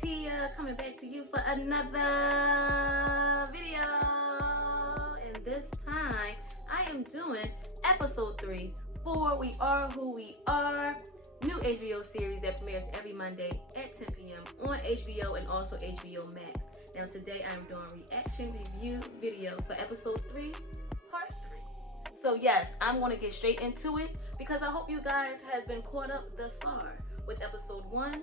Tia, coming back to you for another video. And this time, I am doing episode 3 for We Are Who We Are, new HBO series that premieres every Monday at 10 p.m. on HBO and also HBO Max. Now today I'm doing a reaction review video for episode 3, part 3. So yes, I'm going to get straight into it because I hope you guys have been caught up thus far with episode 1,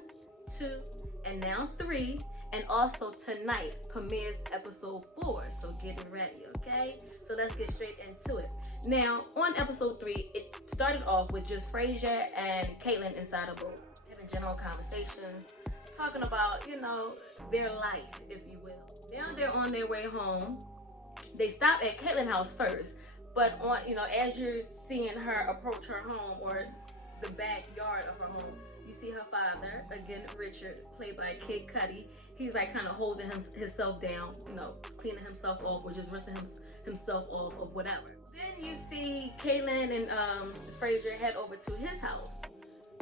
2, and now 3, and also tonight premieres episode 4, so get it ready, okay? So let's get straight into it. Now, on episode 3, it started off with just Frasier and Caitlin inside a boat, having general conversations, talking about, you know, their life, if you will. Now they're on their way home. They stop at Caitlin's house first, but on, you know, as you're seeing her approach her home or the backyard of her home, you see her father, again Richard, played by Kid Cudi. He's like kind of holding himself down, you know, cleaning himself off or just rinsing himself off of whatever. Then you see Caitlin and Frasier head over to his house.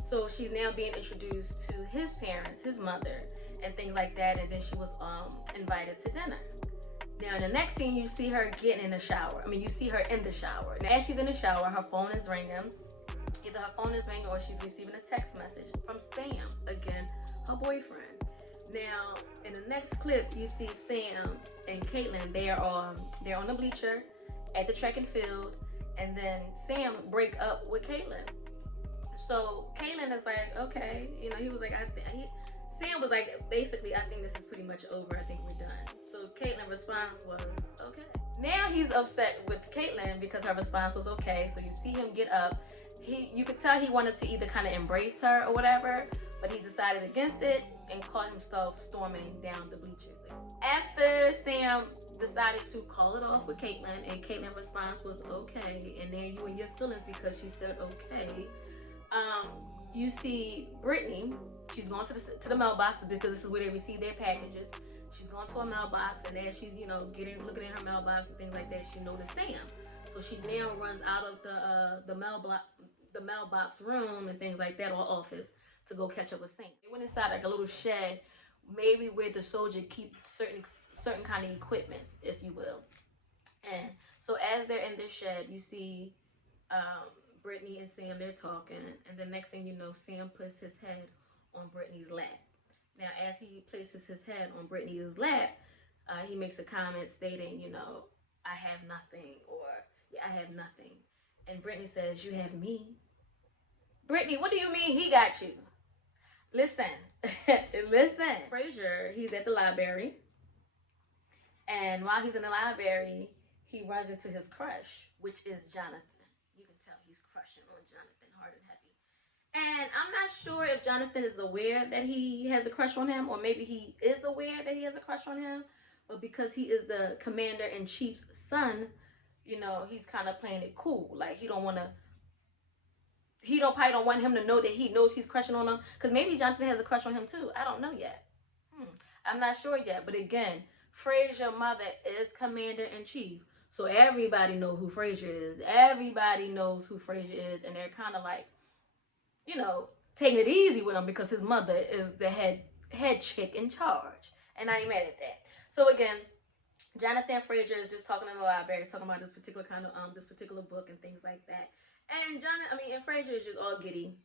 So she's now being introduced to his parents, his mother, and things like that. And then she was invited to dinner. Now in the next scene, you see her getting in the shower. I mean, you see her in the shower. Now as she's in the shower, her phone is ringing. Either her phone is ringing or she's receiving a text message from Sam, again, her boyfriend. Now, in the next clip, you see Sam and Caitlin. They're on the bleacher at the track and field, and then Sam break up with Caitlin. So Caitlin is like, okay, you know, he was like, Sam was like, basically, I think this is pretty much over. I think we're done. So Caitlin's response was, okay. Now he's upset with Caitlin because her response was okay. So you see him get up. You could tell he wanted to either kind of embrace her or whatever, but he decided against it and caught himself storming down the bleachers. After Sam decided to call it off with Caitlin, and Caitlin's response was okay, and then you and your feelings because she said okay. You see Brittany. She's going to the mailbox because this is where they receive their packages. She's going to a mailbox, and as she's, you know, looking in her mailbox and things like that, she noticed Sam. So she now runs out of the mailbox room and things like that, or office, to go catch up with Sam. They went inside like a little shed, maybe where the soldier keep certain kind of equipments, if you will. And so as they're in this shed, you see Brittany and Sam, they're talking, and the next thing you know, Sam puts his head on Brittany's lap. Now, as he places his head on Brittany's lap, he makes a comment stating, you know, I have nothing, or yeah, I have nothing. And Brittany says, you have me. Brittany, what do you mean he got you? Listen, listen. Frasier, he's at the library. And while he's in the library, he runs into his crush, which is Jonathan. You can tell he's crushing on Jonathan hard and heavy. And I'm not sure if Jonathan is aware that he has a crush on him, or maybe he is aware that he has a crush on him, but because he is the commander-in-chief's son, you know, he's kind of playing it cool. Like, he probably don't want him to know that he knows he's crushing on him, because maybe Jonathan has a crush on him too. I don't know yet. I'm not sure yet. But again, Frasier's mother is commander-in-chief, so everybody knows who Frasier is. Everybody knows who Frasier is, and they're kind of like, you know, taking it easy with him because his mother is the head chick in charge, and I ain't mad at that. So again, Jonathan Frasier is just talking in the library, talking about this particular kind of this particular book and things like that. And Frasier is just all giddy.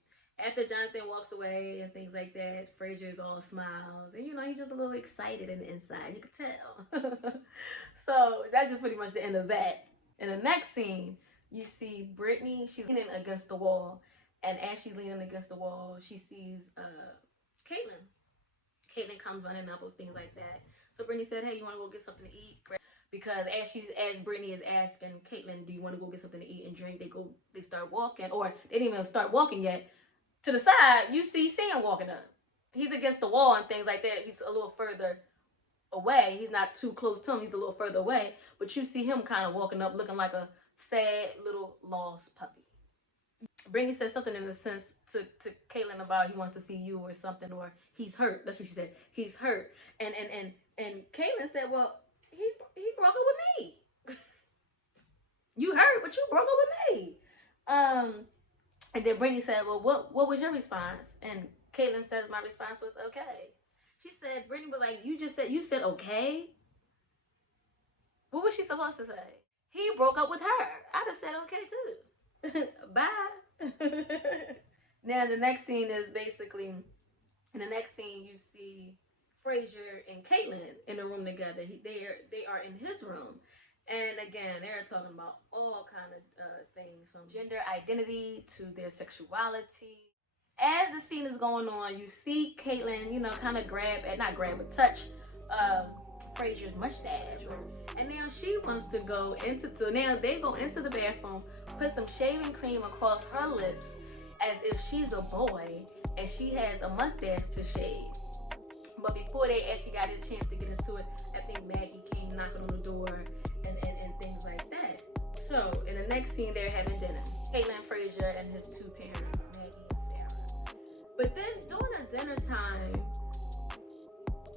After Jonathan walks away and things like that, Frasier is all smiles, and you know, he's just a little excited in the inside. You could tell. So that's just pretty much the end of that. In the next scene, you see Brittany. She's leaning against the wall, and as she's leaning against the wall, she sees Caitlin. Caitlin comes running up with things like that. So Brittany said, hey, you want to go get something to eat? Because as Brittany is asking Caitlin, do you want to go get something to eat and drink? They start walking, or they didn't even start walking yet. To the side, you see Sam walking up. He's against the wall and things like that. He's a little further away. He's not too close to him. He's a little further away. But you see him kind of walking up, looking like a sad little lost puppy. Brittany said something in the sense to Caitlin about he wants to see you or something, or he's hurt. That's what she said. He's hurt. And Caitlin said, well, he broke up with me. You hurt, but you broke up with me. And then Brittany said, well, what was your response? And Caitlin says, my response was okay. She said, Brittany was like, you said okay? What was she supposed to say? He broke up with her. I'd have said okay too. Bye. Now the next scene is basically, in the next scene you see Frazier and Caitlyn in a room together. They are in his room, and again they're talking about all kind of things, from gender identity to their sexuality. As the scene is going on, you see Caitlyn, kind of touch Frazier's mustache, and now she wants to go into. So now they go into the bathroom, put some shaving cream across her lips, as if she's a boy and she has a mustache to shave. But before they actually got a chance to get into it, I think Maggie came knocking on the door and things like that. So in the next scene, they're having dinner. Caitlyn, Frazier, and his two parents, Maggie and Sarah. But then during the dinner time,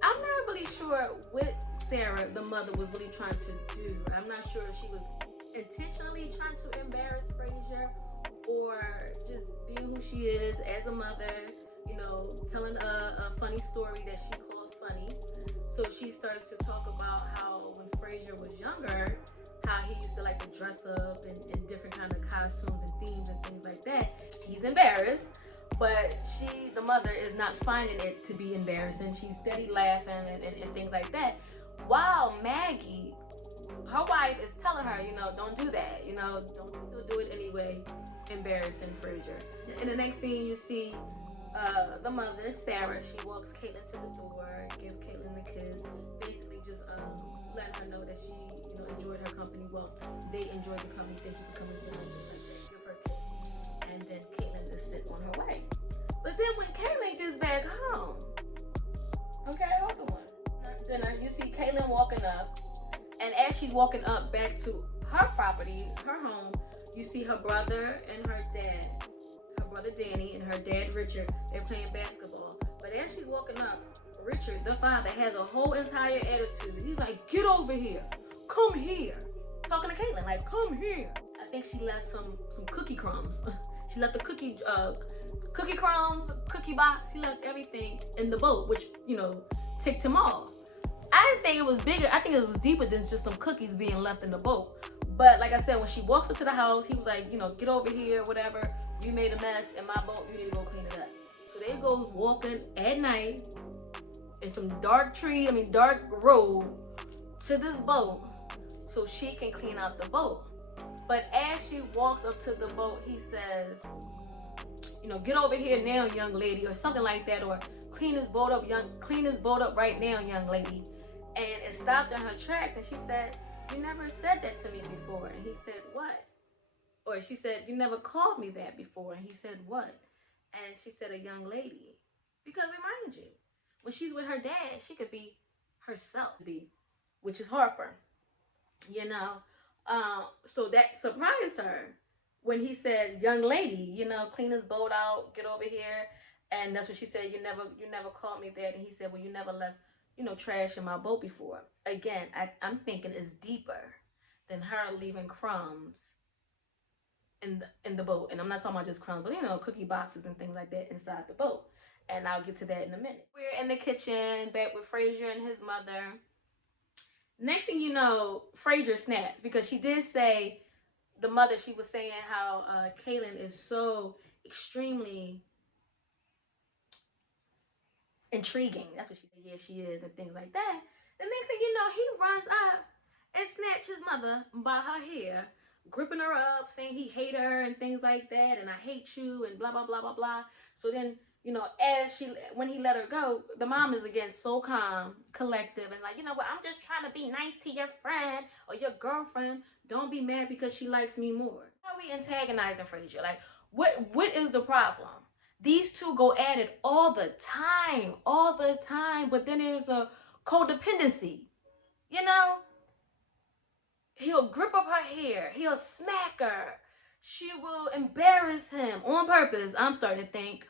I'm not really sure what Sarah, the mother, was really trying to do. I'm not sure if she was intentionally trying to embarrass Frazier, or just being who she is as a mother, telling a funny story that she calls funny. So she starts to talk about how when Frazier was younger, how he used to like to dress up in different kind of costumes and themes and things like that. He's embarrassed, but the mother, is not finding it to be embarrassing. She's steady laughing and things like that. While Maggie, her wife, is telling her, don't do that, don't still do it anyway, embarrassing Frazier. In the next scene, you see the mother, Sarah. She walks Caitlyn to the door, give Caitlyn the kiss, basically just letting her know that she, enjoyed her company. Well, they enjoyed the company. Thank you for coming to the home, like that. Give her a kiss, and then Caitlyn is sent on her way. But then when Caitlyn gets back home, okay, hold on. Dinner, you see Caitlyn walking up, and as she's walking up back to her property, her home, you see her brother and her dad. Her brother Danny and her dad Richard, they're playing basketball. But as she's walking up, Richard, the father, has a whole entire attitude. He's like, get over here. Come here. Talking to Caitlyn, like, come here. I think she left some cookie crumbs. She left the cookie crumbs, cookie box. She left everything in the boat, which, ticked him off. I didn't think it was bigger. I think it was deeper than just some cookies being left in the boat. But like I said, when she walks into the house, he was like, get over here, whatever. You made a mess in my boat. You need to go clean it up. So they go walking at night in some dark road to this boat so she can clean out the boat. But as she walks up to the boat, he says, get over here now, young lady, or something like that, or clean this boat up right now, young lady. And it stopped in her tracks, and she said, you never said that to me before. And he said, what? Or she said, you never called me that before. And he said, what? And she said, a young lady. Because remind you, when she's with her dad, she could be herself, which is Harper. So that surprised her when he said, young lady, clean this boat out, get over here. And that's what she said, you never called me that. And he said, well, you never left, trash in my boat before. Again, I'm thinking it's deeper than her leaving crumbs in the boat. And I'm not talking about just crumbs, but cookie boxes and things like that inside the boat. And I'll get to that in a minute. We're in the kitchen, back with Frazier and his mother. Next thing you know, Frazier snaps, because she did say, the mother, she was saying how Caitlyn is so extremely intriguing. That's what she said. Yeah, she is, and things like that. The next thing you know, he runs up and snatches his mother by her hair, gripping her up, saying he hate her and things like that, and I hate you, and blah, blah, blah, blah, blah. So then, when he let her go, the mom is again so calm, collective, and like, what, I'm just trying to be nice to your friend or your girlfriend. Don't be mad because she likes me more. How are we antagonizing Frazier? Like, what is the problem? These two go at it all the time, but then there's a codependency, He'll grip up her hair. He'll smack her. She will embarrass him on purpose, I'm starting to think.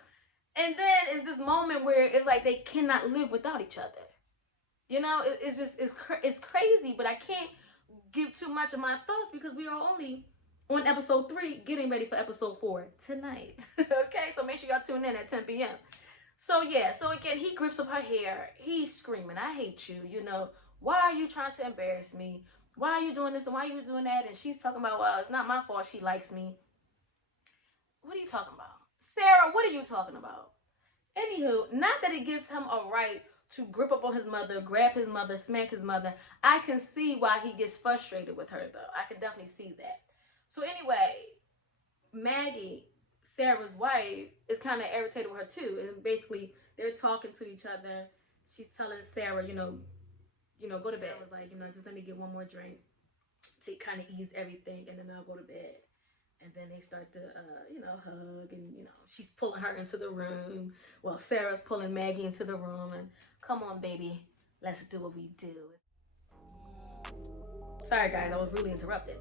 And then it's this moment where it's like they cannot live without each other. It's crazy, but I can't give too much of my thoughts because we are only on episode 3, getting ready for episode 4 tonight. Okay, so make sure y'all tune in at 10 p.m. So yeah, so again, he grips up her hair. He's screaming, "I hate you. Why are you trying to embarrass me? Why are you doing this and why are you doing that?" And she's talking about, "Well, it's not my fault. She likes me." What are you talking about, Sarah? What are you talking about? Anywho, not that it gives him a right to grip up on his mother, grab his mother, smack his mother. I can see why he gets frustrated with her, though. I can definitely see that. So anyway, Maggie, Sarah's wife, is kind of irritated with her too, and basically they're talking to each other. She's telling Sarah, go to bed. I was like, just let me get one more drink to kind of ease everything, and then I'll go to bed. And then they start to, hug, and she's pulling her into the room. Well, Sarah's pulling Maggie into the room, and come on, baby, let's do what we do. Sorry, guys, I was really interrupted.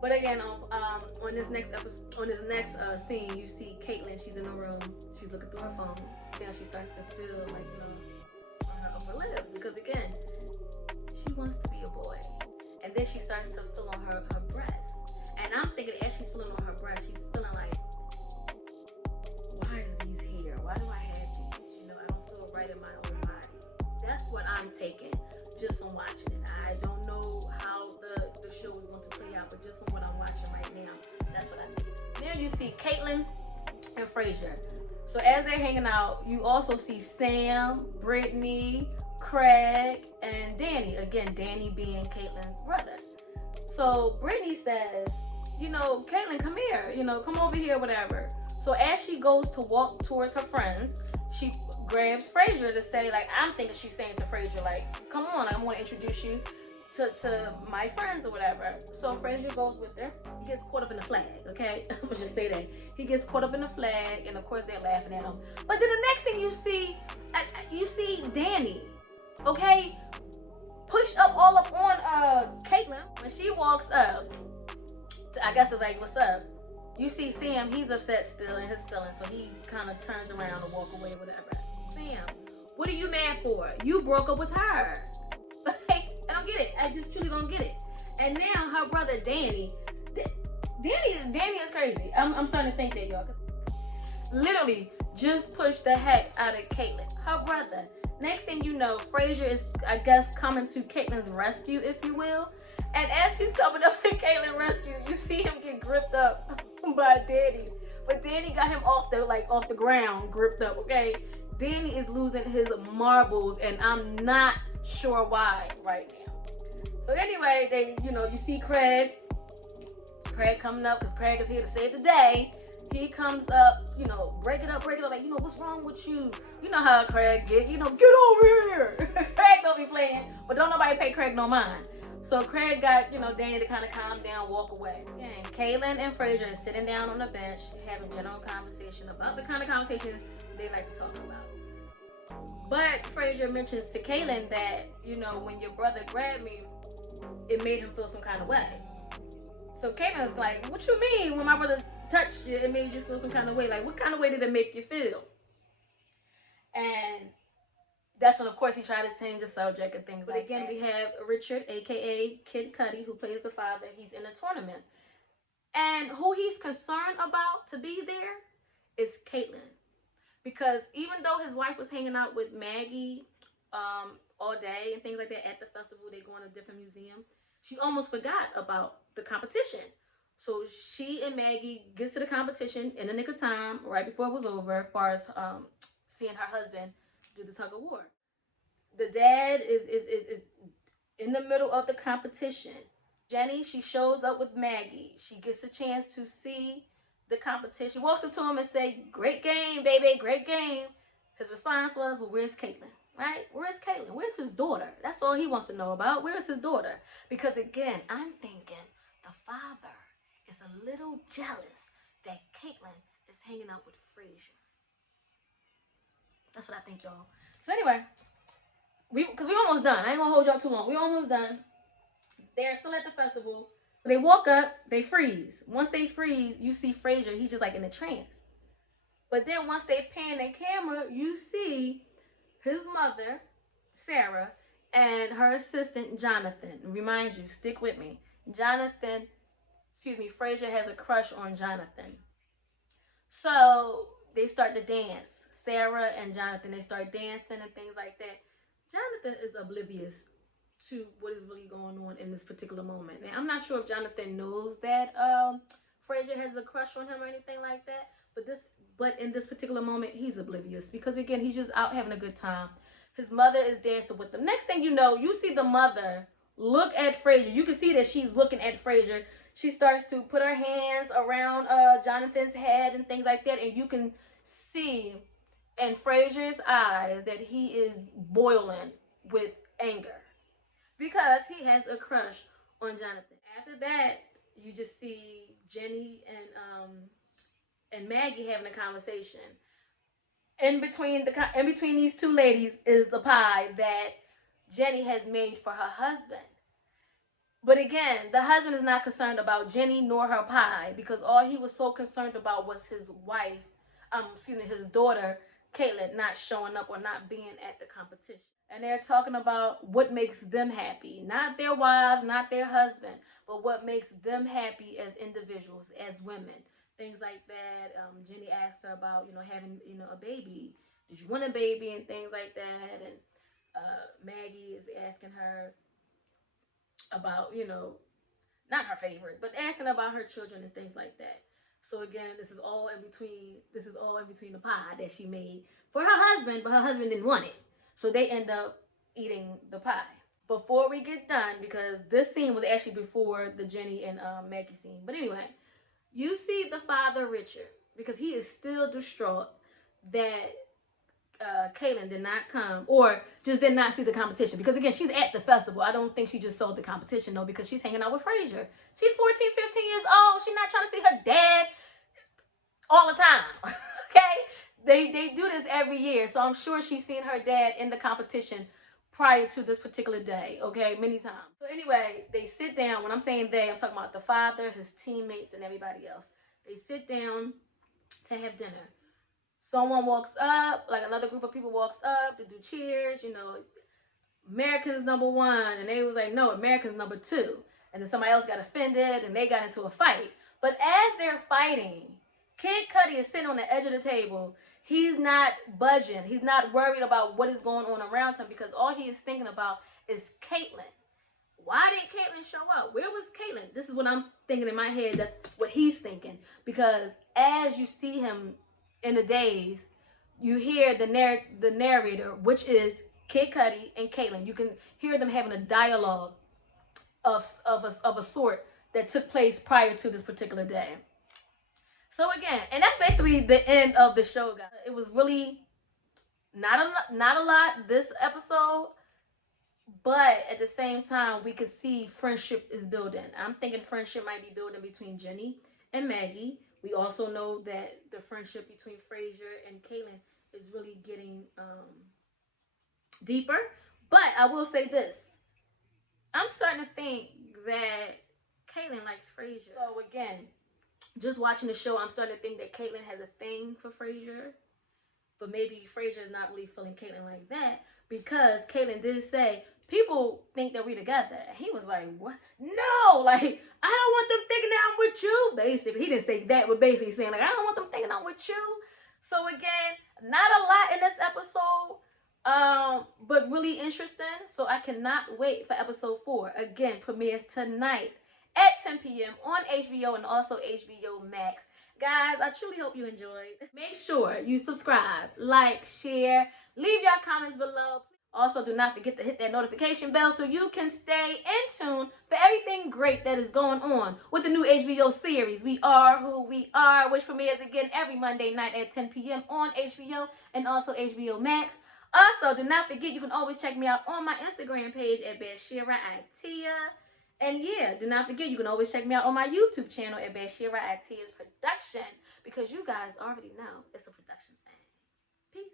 But again, on this next episode, on this next scene, you see Caitlin. She's in the room. She's looking through her phone. Then she starts to feel like, on her upper lip, because again, she wants to be a boy. And then she starts to feel on her breast. And I'm thinking, as she's feeling on her breast, she's feeling like, why is these here? Why do I have these? I don't feel right in my own body. That's what I'm taking just from watching it. I don't know how the show is going to play out, but just from what I'm watching right now, that's what I think. Then you see Caitlin and Frazier. So as they're hanging out, you also see Sam, Brittany, Craig, and Danny. Again, Danny being Caitlin's brother. So Brittany says, Caitlin, come here, come over here, whatever. So as she goes to walk towards her friends, she grabs Frazier to say, like, I'm thinking she's saying to Frazier, like, come on, I'm going to introduce you to my friends or whatever. So Frazier goes with her. He gets caught up in the flag, okay? I'm going to just say that. He gets caught up in the flag, and of course they're laughing at him. But then the next thing you see Danny, okay? Pushed up all up on Caitlin. When she walks up, I guess it's like, what's up? You see Sam, he's upset still in his feelings, so he kind of turns around and walk away, whatever. Sam, what are you mad for? You broke up with her. Like, I don't get it. I just truly don't get it. And now her brother Danny is crazy. I'm starting to think that, y'all. Literally just pushed the heck out of Caitlin. Her brother. Next thing you know, Frazier is, I guess, coming to Caitlin's rescue, if you will. And as he's coming up to Caitlin's rescue, you see him get gripped up by Danny. But Danny got him off the ground, gripped up, okay? Danny is losing his marbles, and I'm not sure why right now. So anyway, you see Craig coming up, because Craig is here to save the day. He comes up, break it up, like, what's wrong with you? You know how Craig get, get over here. Craig don't be playing, but don't nobody pay Craig no mind. So Craig got, Danny to kind of calm down, walk away. And Caitlin and Frazier is sitting down on the bench, having general conversation about the kind of conversations they like to talk about. But Frazier mentions to Caitlin that, when your brother grabbed me, it made him feel some kind of way. So Caitlin's like, what you mean when my brother touched you, it made you feel some kind of way? Like, what kind of way did it make you feel? And that's when, of course, he tried to change the subject and things. But like again, we have Richard, aka Kid Cudi, who plays the father. He's in a tournament. And who he's concerned about to be there is Caitlin. Because even though his wife was hanging out with Maggie all day and things like that at the festival, they go in a different museum, she almost forgot about the competition. So she and Maggie gets to the competition in the nick of time, right before it was over, as far as seeing her husband do the tug of war. The dad is in the middle of the competition. Jenny, she shows up with Maggie. She gets a chance to see the competition. Walks up to him and say, "Great game, baby, great game." His response was, "Well, where's Caitlin?" Right? Where's Caitlin? Where's his daughter? That's all he wants to know about. Where's his daughter? Because again, I'm thinking the father is a little jealous that Caitlin is hanging out with Frazier. That's what I think, y'all. So anyway, because we almost done. I ain't gonna hold y'all too long. We almost done. They're still at the festival. They walk up, they freeze. Once they freeze, you see Frazier. He's just like in a trance. But then once they pan their camera, you see his mother, Sarah, and her assistant, Jonathan. Remind you, stick with me. Frazier has a crush on Jonathan. So they start to dance. Sarah and Jonathan, they start dancing and things like that. Jonathan is oblivious to what is really going on in this particular moment. And I'm not sure if Jonathan knows that Frazier has a crush on him or anything like that. But in this particular moment, he's oblivious because again, he's just out having a good time. His mother is dancing with them. Next thing you know, you see the mother look at Frazier. You can see that she's looking at Frazier. She starts to put her hands around Jonathan's head and things like that, and you can see in Frazier's eyes that he is boiling with anger because he has a crush on Jonathan. After that, you just see Jenny and Maggie having a conversation. In between these two ladies is the pie that Jenny has made for her husband. But again, the husband is not concerned about Jenny nor her pie because all he was so concerned about was his wife, his daughter, Caitlin, not showing up or not being at the competition. And they're talking about what makes them happy, not their wives, not their husband, but what makes them happy as individuals, as women. Things like that. Jenny asked her about, having, a baby. Did you want a baby and things like that? And Maggie is asking her about, not her favorite, but asking about her children and things like that. So again, this is all in between the pie that she made for her husband, but her husband didn't want it. So they end up eating the pie. Before we get done, because this scene was actually before the Jenny and Maggie scene. But anyway, you see the father, Richard, because he is still distraught that Caitlin did not come or just did not see the competition. Because again, she's at the festival. I don't think she just saw the competition though, because she's hanging out with Frazier. She's 14, 15 years old. She's not trying to see her dad all the time. Okay? They do this every year. So I'm sure she's seen her dad in the competition prior to this particular day, okay, many times. So anyway, they sit down. When I'm saying they, I'm talking about the father, his teammates, and everybody else. They sit down to have dinner. Someone walks up, like another group of people walks up to do cheers, Americans number one, and they was like, no, Americans number two. And then somebody else got offended, and they got into a fight. But as they're fighting, Kid Cudi is sitting on the edge of the table. He's not budging. He's not worried about what is going on around him because all he is thinking about is Caitlin. Why did Caitlin show up? Where was Caitlin? This is what I'm thinking in my head. That's what he's thinking. Because as you see him in the days, you hear the narrator, which is Kid Cudi and Caitlin. You can hear them having a dialogue of a sort that took place prior to this particular day. So again, and that's basically the end of the show, guys. It was really not a lot this episode, but at the same time, we could see friendship is building. I'm thinking friendship might be building between Jenny and Maggie. We also know that the friendship between Frazier and Caitlin is really getting deeper. But I will say this. I'm starting to think that Caitlin likes Frazier. So again, just watching the show, I'm starting to think that Caitlin has a thing for Frazier. But maybe Frazier is not really feeling Caitlin like that because Caitlin did say, people think that we together. And he was like, what? No, like, I don't want them thinking that I'm with you. Basically, he didn't say that, but basically saying, like, I don't want them thinking I'm with you. So again, not a lot in this episode, but really interesting. So I cannot wait for episode 4. Again, premieres tonight at 10 p.m. on HBO and also HBO Max. Guys, I truly hope you enjoyed. Make sure you subscribe, like, share, leave your comments below. Also, do not forget to hit that notification bell so you can stay in tune for everything great that is going on with the new HBO series, We Are Who We Are, which premieres again every Monday night at 10 p.m. on HBO and also HBO Max. Also, do not forget you can always check me out on my Instagram page at Bashira Itea. And yeah, do not forget you can always check me out on my YouTube channel at Bashira Itea's Production because you guys already know it's a production thing. Peace.